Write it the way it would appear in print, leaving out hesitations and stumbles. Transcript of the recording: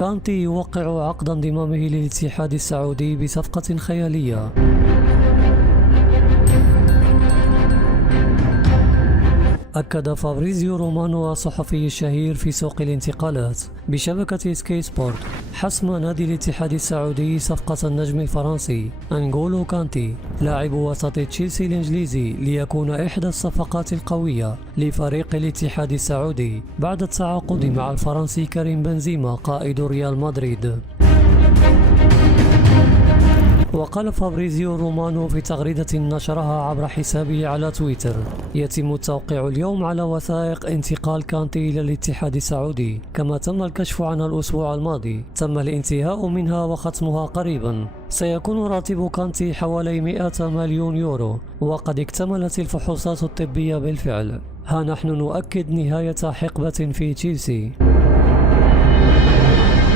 كانتي يوقع عقد انضمامه للاتحاد السعودي بصفقة خيالية. أكد فابريزيو رومانو الصحفي الشهير في سوق الانتقالات بشبكة سكاي سبورت حسم نادي الاتحاد السعودي صفقة النجم الفرنسي أنغولو كانتي لاعب وسط تشيلسي الإنجليزي ليكون إحدى الصفقات القوية لفريق الاتحاد السعودي بعد التعاقد مع الفرنسي كريم بنزيما قائد ريال مدريد. وقال فابريزيو رومانو في تغريدة نشرها عبر حسابه على تويتر: يتم التوقيع اليوم على وثائق انتقال كانتي إلى الاتحاد السعودي كما تم الكشف عنها الأسبوع الماضي. تم الانتهاء منها وختمها قريبا. سيكون راتب كانتي حوالي 100 مليون يورو، وقد اكتملت الفحوصات الطبية بالفعل. ها نحن نؤكد نهاية حقبة في تشيلسي.